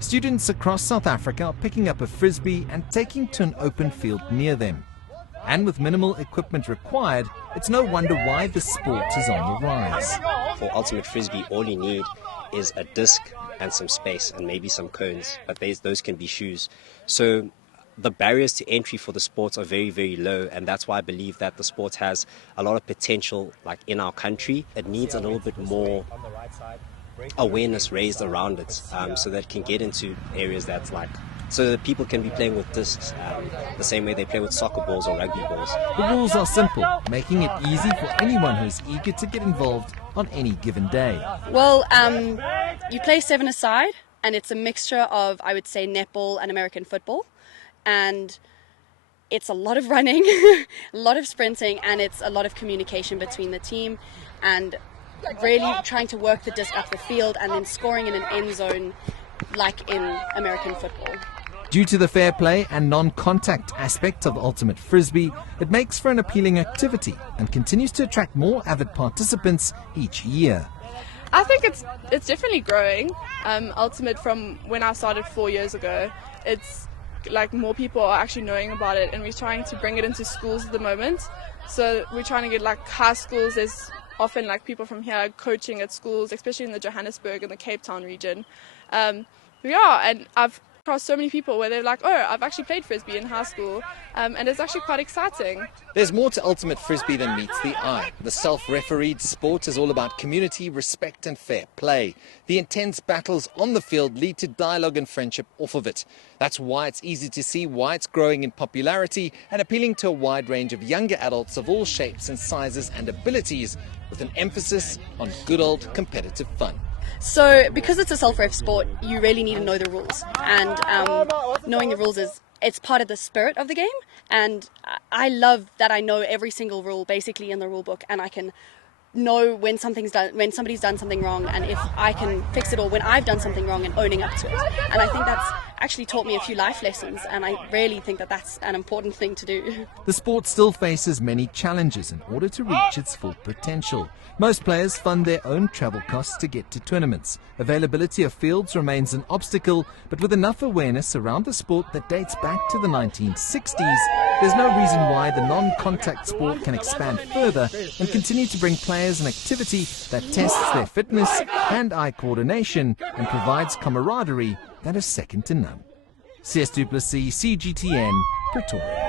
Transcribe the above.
Students across South Africa are picking up a Frisbee and taking to an open field near them. And with minimal equipment required, it's no wonder why the sport is on the rise. For ultimate Frisbee, all you need is a disc and some space and maybe some cones, but those can be shoes. So the barriers to entry for the sports are very, very low, and that's why I believe that the sport has a lot of potential in our country. It needs a little bit more awareness raised around it, so that it can get into areas so that people can be playing with discs the same way they play with soccer balls or rugby balls. The rules are simple, making it easy for anyone who's eager to get involved on any given day. Well, you play 7-a-side, and it's a mixture of, I would say, netball and American football. And it's a lot of running, a lot of sprinting, and it's a lot of communication between the team and really trying to work the disc up the field and then scoring in an end zone like in American football. Due to the fair play and non-contact aspect of ultimate Frisbee, it makes for an appealing activity and continues to attract more avid participants each year. I think it's definitely growing. Ultimate, from when I started 4 years ago, it's more people are actually knowing about it, and we're trying to bring it into schools at the moment. So we're trying to get high schools. There's often people from here coaching at schools, especially in the Johannesburg and the Cape Town region. And I've crossed so many people where they're like, oh, I've actually played Frisbee in high school, and it's actually quite exciting. There's more to ultimate Frisbee than meets the eye. The self-refereed sport is all about community, respect and fair play. The intense battles on the field lead to dialogue and friendship off of it. That's why it's easy to see why it's growing in popularity and appealing to a wide range of younger adults of all shapes and sizes and abilities, with an emphasis on good old competitive fun. So because it's a self-ref sport, you really need to know the rules, and knowing the rules it's part of the spirit of the game, and I love that I know every single rule basically in the rule book, and I can know when somebody's done something wrong, and if I can fix it, or when I've done something wrong, and owning up to it. And I think that's actually taught me a few life lessons, and I really think that that's an important thing to do. The sport still faces many challenges in order to reach its full potential. Most players fund their own travel costs to get to tournaments. Availability of fields remains an obstacle, but with enough awareness around the sport that dates back to the 1960s, there's no reason why the non-contact sport can expand further and continue to bring players an activity that tests their fitness, hand-eye coordination and provides camaraderie that is second to none. CS Duplessis, CGTN, Pretoria.